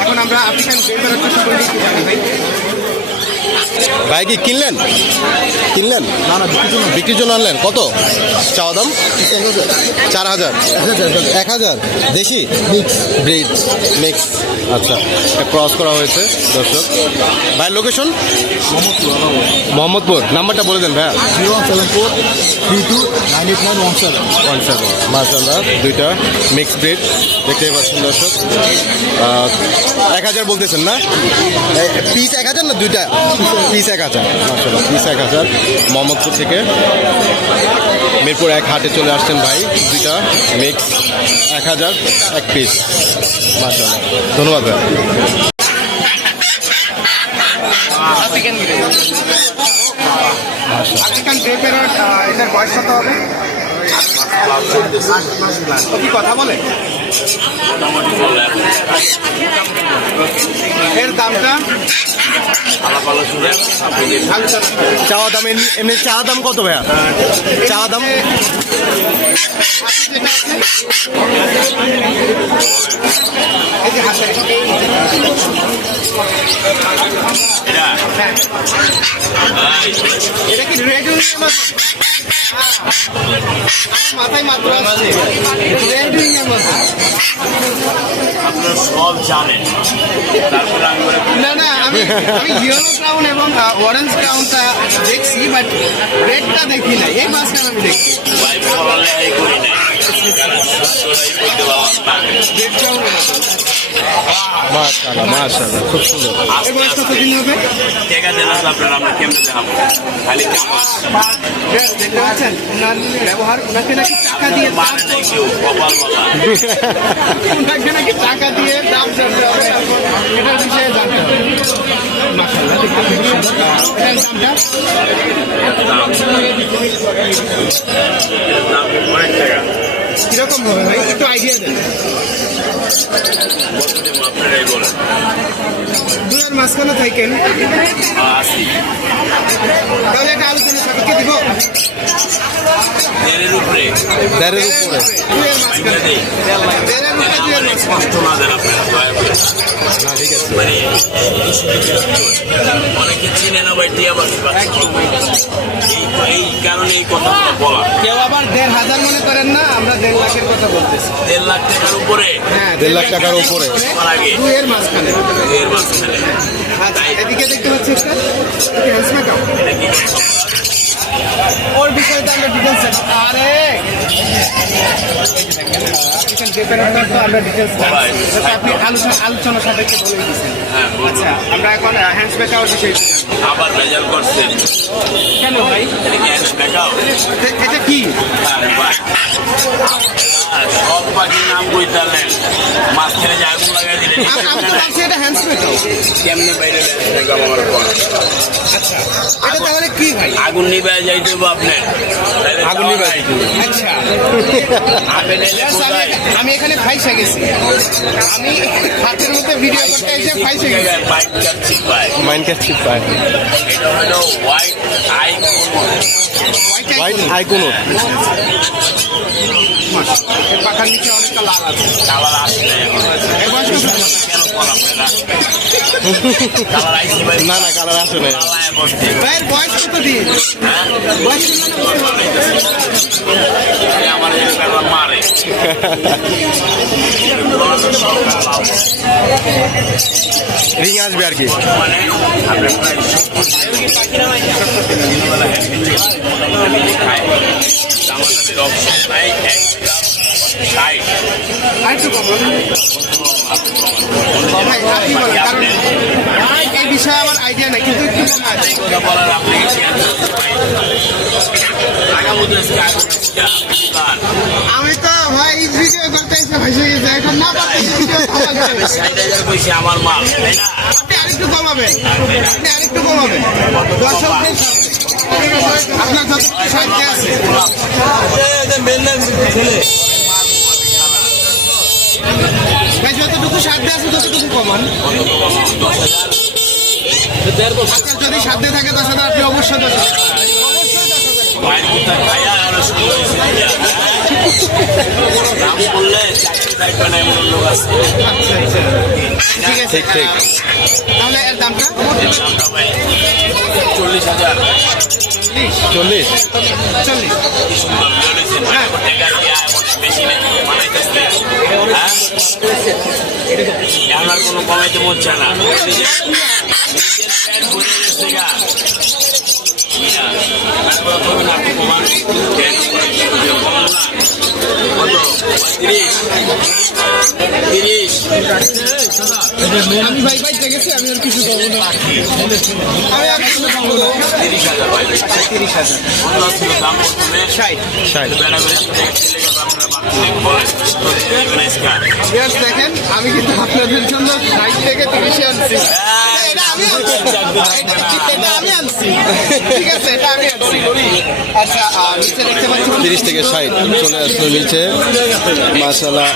এখন আমরা আফ্রিকান একটু জানি ভাই? ভাই কি কিনলেন? কিনলেন? না না বিক্রির জন্য আনলেন। কত? চাওয়া দাম? চার হাজার। এক হাজার। দেশি? ব্রিড মিক্স আচ্ছা ক্রস করা হয়েছে দর্শক। ভাই লোকেশন মোহাম্মদপুর। নাম্বারটা বলে দেন ভাইয়া। Zero one seven four three two nine eight nine one seven. One seven. মাসাল্লাহ দুইটা মিক্স ব্রিড দেখতেই পাচ্ছেন দর্শক। এক হাজার বলতেছেন না? পিস এক হাজার না দুইটা? পিস এক হাজার মাসাল্লাহ পিস এক হাজার। মোহাম্মদপুর থেকে মিরপুর এক হাটে চলে আসছেন ভাই, দুইটা মিক্স এক হাজার, এক পিস মাসাল্লাহ ধন্যবাদ ভাই। হবে? কথা বলে? এর দামটা? চাওয়া দাম এমনি চাওয়া দাম কত ভাইয়া? চাওয়া দাম? এটা কি রেড উইং এর মতো আমার মাথায় মাত্র আসছে রেড উইং এর মতো আপনারা সব জানেন। তারপরে আমি না না আমি আমি ইয়েলো ক্রাউন এবং অরেঞ্জ ক্রাউনটা দেখছি বাট রেডটা দেখি না এই মাঝখানে আমি দেখছি। করি না মাশাআল্লাহ মাশাআল্লাহ খুব সুন্দর। এর বয়স কতদিন হবে? টেকা দেন আপনারা আমরা কেমনে দেখাবো? খালি দেখতে পাচ্ছেন ওনার ব্যবহার ওনাকে নাকি টাকা দিয়ে কেউ ওনাকে নাকি টাকা দিয়ে দাম জানতে হবে? এটার বিষয়ে জানতে হবে। মাশাআল্লাহ দেখতে খুব সুন্দর। দামটা? দাম অনেক কীরকম হবে ভাই? একটু আইডিয়া দেন। আপনারাই বলেন দুয়ার মাঝখানে থাকেন। আশি তাহলে একটা আলোচনা সাপেক্ষে দিব। দেড়ের উপরে। দেড়ের উপরে। কষ্ট না দেন আপনারা দয়া করে। না ঠিক আছে। মানে অনেকে চিনে না ভাই টিয়া এই কারণে এই বলা। কেউ আবার দেড় হাজার মনে করেন না আমরা দেড় লাখের কথা বলতেছি। দেড় লাখ টাকার উপরে? হ্যাঁ দেড় লাখ টাকার উপরে। আগে। দুয়ের মাঝখানে। এর মাঝখানে। আচ্ছা এদিকে দেখতে পাচ্ছি হ্যান্ডসম্যাক এটা কি ওর বিষয়ে তো আমরা ডিটেলস আরে! আমরা ডিটেলস আপনি আলোচনা আলোচনা সাপেক্ষে বলে দিচ্ছেন হ্যাঁ। আচ্ছা আমরা এখন বিষয়ে একটু জানব। আবার ভেজাল করছেন। কেন ভাই? এটা কি এক দেখাও এ- এটা কি? সব পাখির নাম কইতালেন মাঝখানে যে আগুন লাগাই দিলেন আমি এটা হ্যান্ডসম্যাক কেমনে বাইরে আমার পর আচ্ছা এটা তাহলে কি ভাই? আগুন নিবে যাইতে হবে আপনার আগুন নিবে আচ্ছা। আমি- এখানে ফাইসা গেছি। আমি হাতের মধ্যে ভিডিও করতে এসে ফাইসা গেছি। ক্যাচ চিপ পায়? এটা হলো হোয়াইট আই হোয়াইট আইকোনো এর পাখার নিচে অনেকটা লাল আছে। কালার আসে না এখন। এর কেন বলা না। না কালার আসে না। ভাইয়ের বয়স কত দিন হ্যাঁ? বয়স আমার এই মারে। রিং আসবে আর কি। মানে দামাদামির অপশন নাই এক আমি তো ভাই ভিডিও করতে এসে ভাইসে গেছে এখন না পারতেছি আমার মাল আপনি আরেকটু কমাবেন আপনি আরেকটু কমাবেন আপনার যতটুকু সাহায্য আছে ভাই যতটুকু সাহায্য আছে ততটুকু কমান দশ হাজার আপনার যদি সাধ্যে থাকে দশ হাজার আপনি অবশ্যই দশ হাজার অবশ্যই দশ হাজার মায়ের কুত্তা খাইয়া আর শুরু হয়েছে নাম বললে চাকরি থাকবে না এমন লোক আছে আচ্ছা আচ্ছা ঠিক আছে ঠিক, ঠিক। তাহলে এর দামটা? চল্লিশ। হাজার চল্লিশ। চল্লিশ। বানাইতেছে হ্যাঁ। এখন আর কোনো কমাইতে মরছে না গেছে আমি ভাই ভাই দেখেছি আমি আর কিছু করব না তিরিশ হাজার তিরিশ হাজার ষাট ষাট Yes, দেখেন আমি কিন্তু আপনাদের জন্য ষাট থেকে তিরিশে আনছি। তিরিশ থেকে ষাট। চলে আসলো নিচে। মাসালা